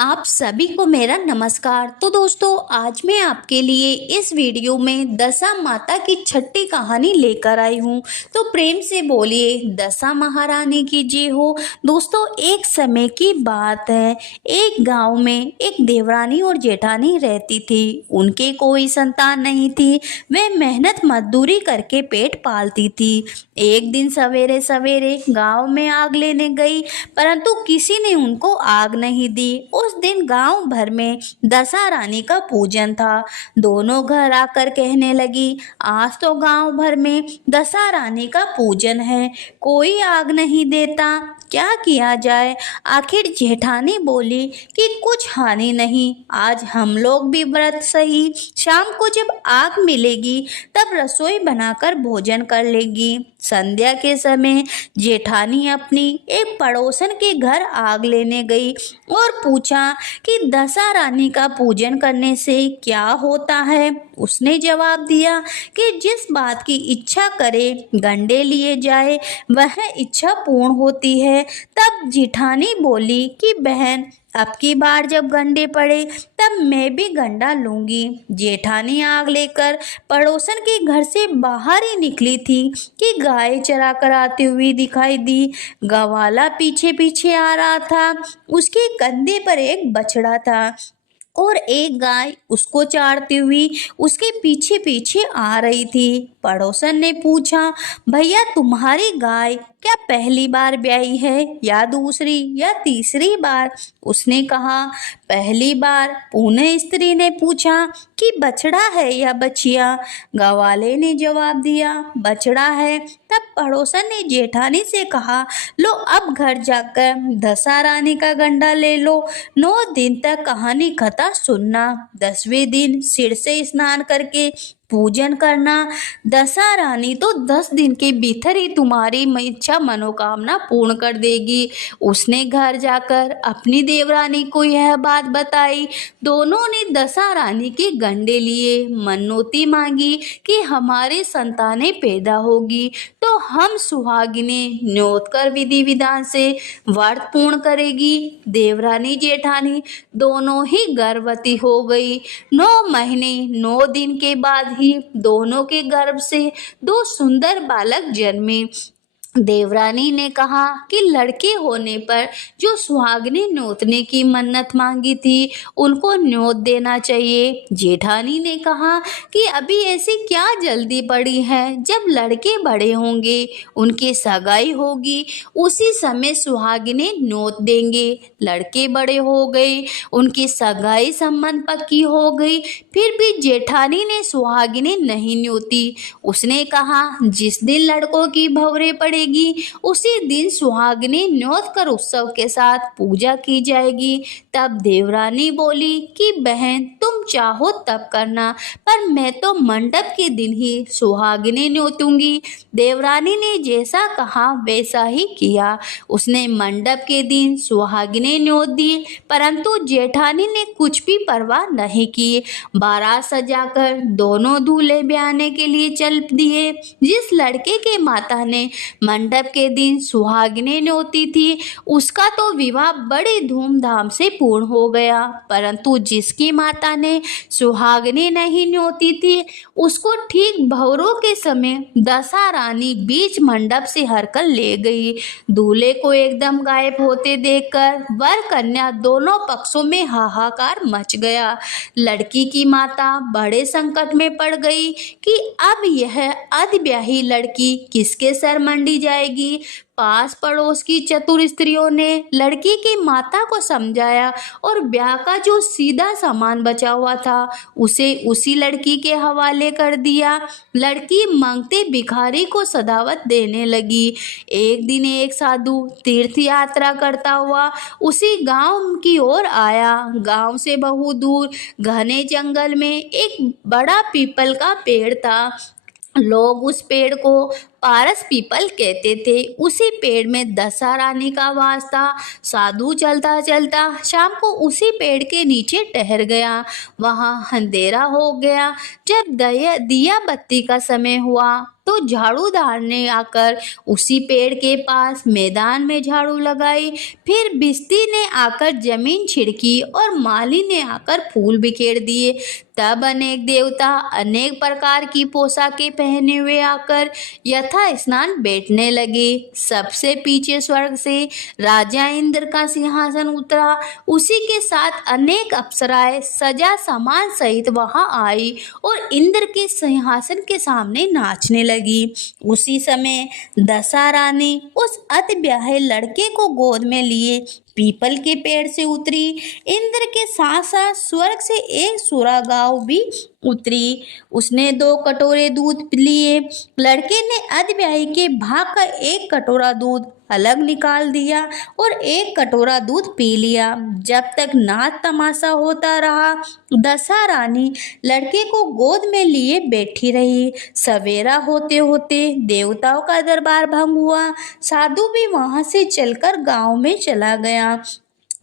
आप सभी को मेरा नमस्कार। तो दोस्तों, आज मैं आपके लिए इस वीडियो में दशा माता की छठी कहानी लेकर आई हूँ। तो प्रेम से बोलिए दशा महारानी की जय हो। दोस्तों, एक समय की बात है, एक गांव में एक देवरानी और जेठानी रहती थी। उनके कोई संतान नहीं थी। वे मेहनत मजदूरी करके पेट पालती थी। एक दिन सवेरे सवेरे गांव में आग लेने गई, परंतु किसी ने उनको आग नहीं दी। उस दिन गांव भर में दशा रानी का पूजन था। दोनों घर आकर कहने लगी, आज तो गांव भर में दशा रानी का पूजन है, कोई आग नहीं देता, क्या किया जाए। आखिर जेठानी बोली कि कुछ हानि नहीं, आज हम लोग भी व्रत सही, शाम को जब आग मिलेगी तब रसोई बनाकर भोजन कर लेगी। संध्या के समय जेठानी अपनी एक पड़ोसन के घर आग लेने गई और पूछा कि दशा रानी का पूजन करने से क्या होता है। उसने जवाब दिया कि जिस बात की इच्छा करे गंडे लिए जाए वह इच्छा पूर्ण होती है। तब जेठानी बोली कि बहन, अब की बार जब गंडे पड़े तब मैं भी गंडा लूंगी। जेठानी आग लेकर पड़ोसन के घर से बाहर ही निकली थी कि गाय चरा कर आती हुई दिखाई दी। गवाला पीछे पीछे आ रहा था। उसके कंधे पर एक बछड़ा था और एक गाय उसको चारती हुई उसके पीछे पीछे आ रही थी। पड़ोसन ने पूछा, भैया तुम्हारी गाय क्या पहली बार ब्याई है या दूसरी या तीसरी बार? उसने कहा, पहली बार। पुणे स्त्री ने पूछा कि बछड़ा है या बछिया? गवाले ने जवाब दिया, बछड़ा है। तब पड़ोसन ने जेठानी से कहा, लो अब घर जाकर दशा रानी का गंडा ले लो, 9 दिन तक कहानी कथा सुनना, 10वें दिन सिर से स्नान करके पूजन करना। दशा रानी तो 10 दिन के भीतर ही तुम्हारी इच्छा मनोकामना पूर्ण कर देगी। उसने घर जाकर अपनी देवरानी को यह बात बताई। दोनों ने दशा रानी के गंडे लिए, मनौती मांगी कि हमारी संतानें पैदा होगी तो हम सुहागिने न्योत कर विधि विधान से व्रत पूर्ण करेगी। देवरानी जेठानी दोनों ही गर्भवती हो गई। 9 महीने 9 दिन के बाद ही दोनों के गर्भ से 2 सुंदर बालक जन्मे। देवरानी ने कहा कि लड़के होने पर जो सुहागिने न्योतने की मन्नत मांगी थी उनको न्योत देना चाहिए। जेठानी ने कहा कि अभी ऐसी क्या जल्दी पड़ी है, जब लड़के बड़े होंगे उनकी सगाई होगी उसी समय सुहागिने न्योत देंगे। लड़के बड़े हो गए, उनकी सगाई संबंध पक्की हो गई, फिर भी जेठानी ने सुहागिने नहीं न्योती। उसने कहा, जिस दिन लड़कों की भवरे पड़े उसी दिन सुहागिनी न्योत कर उत्सव के साथ पूजा की जाएगी। तब देवरानी बोली कि बहन तुम चाहो तब करना, पर मैं तो मंडप के दिन ही सुहागिनी न्योतूंगी। देवरानी ने जैसा कहा वैसा ही किया। उसने मंडप के दिन सुहागिनी न्योत दी, परंतु जेठानी ने कुछ भी परवाह नहीं की। बारात सजाकर दोनों दूल्हे ब्याहने के लिए चल दिए। जिस लड़के के माता ने मंडप के दिन सुहागिने न्योती थी उसका तो विवाह बड़ी धूमधाम से पूर्ण हो गया, परंतु जिसकी माता ने सुहागिने नहीं न्योती थी उसको ठीक भवरों के समय दशा रानी बीच मंडप से हरकर ले गई। दूल्हे को एकदम गायब होते देखकर वर कन्या दोनों पक्षों में हाहाकार मच गया। लड़की की माता बड़े संकट में पड़ गई कि अब यह अधब्याही लड़की किसके सर मंडी जाएगी। पास पड़ोस की चतुर स्त्रियों ने लड़की की माता को समझाया और ब्याह का जो सीधा सामान बचा हुआ था उसे उसी लड़की के हवाले कर दिया। लड़की मांगते भिखारी को सदावत देने लगी। एक दिन एक साधु तीर्थ यात्रा करता हुआ उसी गांव की ओर आया। गांव से बहुत दूर घने जंगल में एक बड़ा पीपल का पेड़ था। लोग उस पेड़ को पारस पीपल कहते थे। उसी पेड़ में दशा रानी का वास था। साधु चलता चलता शाम को उसी पेड़ के नीचे ठहर गया। वहां अंधेरा हो गया। जब दिया बत्ती का समय हुआ तो झाड़ूदार ने आकर उसी पेड़ के पास मैदान में झाड़ू लगाई। फिर बिस्ती ने आकर जमीन छिड़की और माली ने आकर फूल बिखेर दिए। तब अनेक देवता अनेक प्रकार की पोशाकें पहने हुए आकर यथा स्नान बैठने लगे। सबसे पीछे स्वर्ग से राजा इंद्र का सिंहासन उतरा। उसी के साथ अनेक अप्सराएं सजा सामान सहित वहां आई और इंद्र के सिंहासन के सामने नाचने लगी। उसी समय दशा रानी उस अति ब्याहे लड़के को गोद में लिए पीपल के पेड़ से उतरी। इंद्र के साथ साथ स्वर्ग से एक सुरा गांव भी उतरी। उसने 2 कटोरे दूध लिए। लड़के ने अधब्याही के भाग का 1 कटोरा दूध अलग निकाल दिया और 1 कटोरा दूध पी लिया। जब तक नाच तमाशा होता रहा, दशा रानी लड़के को गोद में लिए बैठी रही। सवेरा होते होते देवताओं का दरबार भंग हुआ। साधु भी वहां से चलकर गांव में चला गया।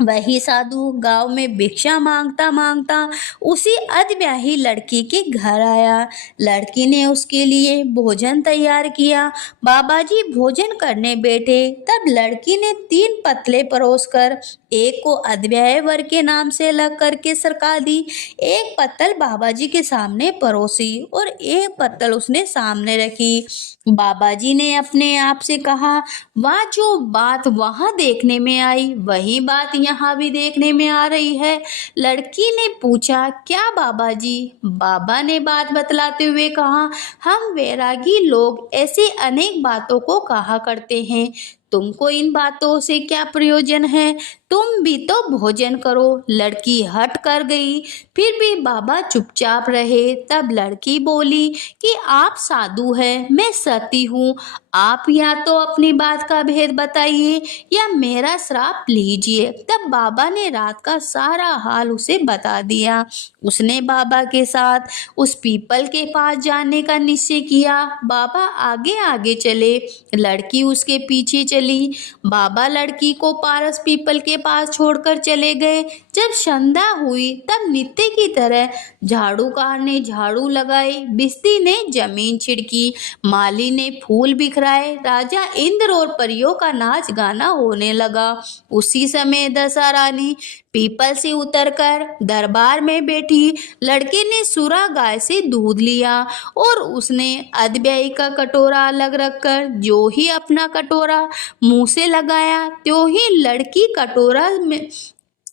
वही साधु गांव में भिक्षा मांगता मांगता उसी अधब्याही लड़की के घर आया। लड़की ने उसके लिए भोजन तैयार किया। बाबा जी भोजन करने बैठे तब लड़की ने 3 पतले परोसकर एक को अधब्याही वर के नाम से अलग करके सरका दी। एक पत्तल बाबा जी के सामने परोसी और एक पत्तल उसने सामने रखी। बाबा जी ने अपने आप से कहा, वह जो बात वहां देखने में आई वही बात यहाँ भी देखने में आ रही है। लड़की ने पूछा, क्या बाबा जी? बाबा ने बात बतलाते हुए कहा, हम वैरागी लोग ऐसे अनेक बातों को कहा करते हैं। तुमको इन बातों से क्या प्रयोजन है? तुम भी तो भोजन करो। लड़की हट कर गई। फिर भी बाबा चुपचाप रहे। तब लड़की बोली कि आप साधु हैं, मैं सती हूँ। आप या तो अपनी बात का भेद बताइए या मेरा श्राप लीजिए। तब बाबा ने रात का सारा हाल उसे बता दिया। उसने बाबा के साथ उस पीपल के पास जाने का निश्चय किया। बाबा आगे आगे चले, लड़की उसके पीछे चली। बाबा लड़की को पारस पीपल के पास छोड़कर चले गए। जब संध्या हुई तब नित्य की तरह झाड़ूकार ने झाड़ू लगाई, बिस्ती ने जमीन छिड़की, माली ने फूल बिखराए, राजा इंद्र और परियों का नाच गाना होने लगा। उसी समय दशा रानी पीपल से उतरकर दरबार में बैठी। लड़के ने सुरा गाय से दूध लिया और उसने अधब्याही का कटोरा अलग रखकर जो ही अपना कटोरा मुंह से लगाया त्यों ही लड़की कटोरा में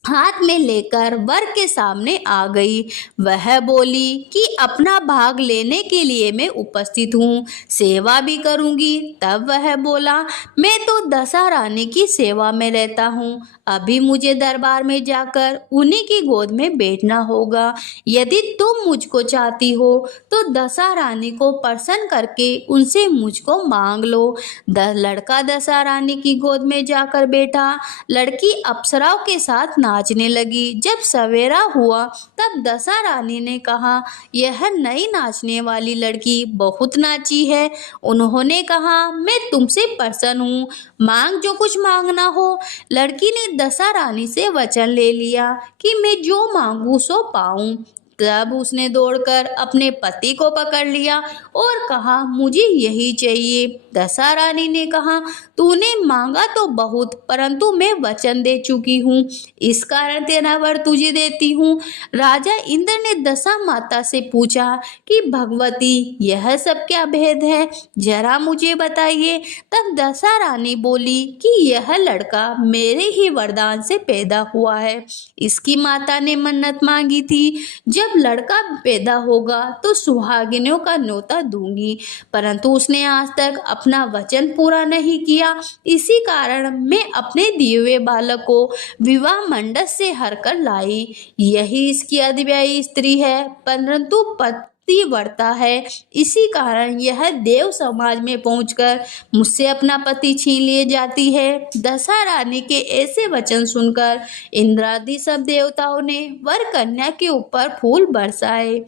हाथ में लेकर वर के सामने आ गई। वह बोली कि अपना भाग लेने के लिए मैं उपस्थित हूँ, सेवा भी करूँगी। तब वह बोला, मैं तो दशा रानी की सेवा में रहता हूँ, अभी मुझे दरबार में जाकर उन्हीं की गोद में बैठना होगा। यदि तुम मुझको चाहती हो तो दशा रानी को प्रसन्न करके उनसे मुझको मांग लो। लड़का दशा रानी की गोद में जाकर बैठा। लड़की अप्सराओं के साथ नाचने लगी। जब सवेरा हुआ तब दशा रानी ने कहा, यह नई नाचने वाली लड़की बहुत नाची है। उन्होंने कहा, मैं तुमसे प्रसन्न हूँ, मांग जो कुछ मांगना हो। लड़की ने दशा रानी से वचन ले लिया कि मैं जो मांगू सो पाऊं। तब उसने दौड़कर अपने पति को पकड़ लिया और कहा, मुझे यही चाहिए। दशा रानी ने कहा, तूने मांगा तो बहुत, परंतु मैं वचन दे चुकी हूँ, इस कारण तेरा वर तुझे देती हूँ। राजा इंद्र ने दशा माता से पूछा कि भगवती, यह सब क्या भेद है, जरा मुझे बताइए। तब दशा रानी बोली कि यह लड़का मेरे ही वरदान से पैदा हुआ है। इसकी माता ने मन्नत मांगी थी, जब लड़का पैदा होगा तो सुहागिनों का न्योता दूंगी, परंतु उसने आज तक अपना वचन पूरा नहीं किया। इसी कारण मैं अपने दिए हुए बालक को विवाह मंडप से हरकर लाई। यही इसकी अधब्याही स्त्री है, परंतु पतिव्रता है। इसी कारण यह देव समाज में पहुंचकर मुझसे अपना पति छीन लिए जाती है। दशा रानी के ऐसे वचन सुनकर इंद्रादि सब देवताओं ने वर कन्या के ऊपर फूल बरसाए।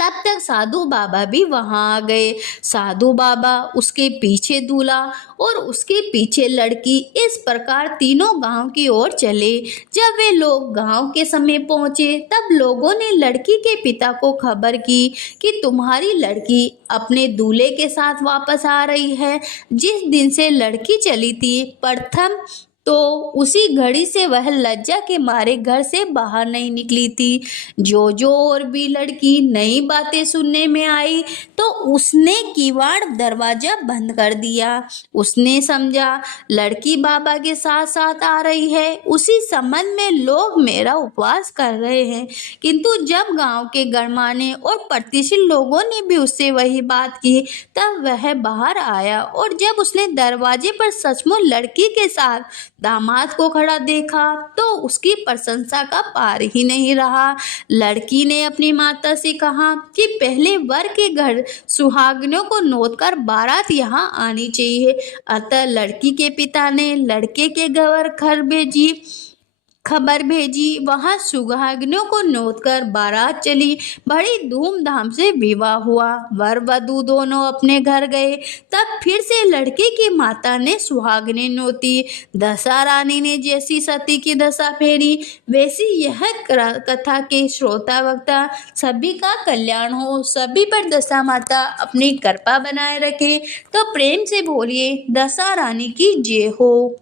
तब तक साधु बाबा भी वहां आ गए। साधु बाबा, उसके पीछे दूल्हा और उसके पीछे लड़की, इस प्रकार तीनों गांव की ओर चले। जब वे लोग गांव के समीप पहुंचे तब लोगों ने लड़की के पिता को खबर की कि तुम्हारी लड़की अपने दूल्हे के साथ वापस आ रही है। जिस दिन से लड़की चली थी प्रथम तो उसी घड़ी से वह लज्जा के मारे घर से बाहर नहीं निकली थी। जो जो और भी लड़की नई बातें सुनने में आई तो उसने किवाड़ दरवाजा बंद कर दिया। उसने समझा लड़की बाबा के साथ साथ आ रही है, उसी संबंध में लोग मेरा उपवास कर रहे हैं। किंतु जब गांव के गणमान्य और प्रतिष्ठित लोगों ने भी उससे वही बात की तब वह बाहर आया, और जब उसने दरवाजे पर सचमुच लड़की के साथ दामाद को खड़ा देखा तो उसकी प्रशंसा का पार ही नहीं रहा। लड़की ने अपनी माता से कहा कि पहले वर के घर सुहागिनों को नोत कर बारात यहाँ आनी चाहिए। अतः लड़की के पिता ने लड़के के घर खबर भेजी। वहां सुहागिनों को नोत कर बारात चली। बड़ी धूमधाम से विवाह हुआ। वर वधू दोनों अपने घर गए। तब फिर से लड़के की माता ने सुहागिनें नोती। दशा रानी ने जैसी सती की दशा फेरी वैसी यह कथा के श्रोता वक्ता सभी का कल्याण हो, सभी पर दशा माता अपनी कृपा बनाए रखे। तो प्रेम से बोलिए दशा रानी की जय हो।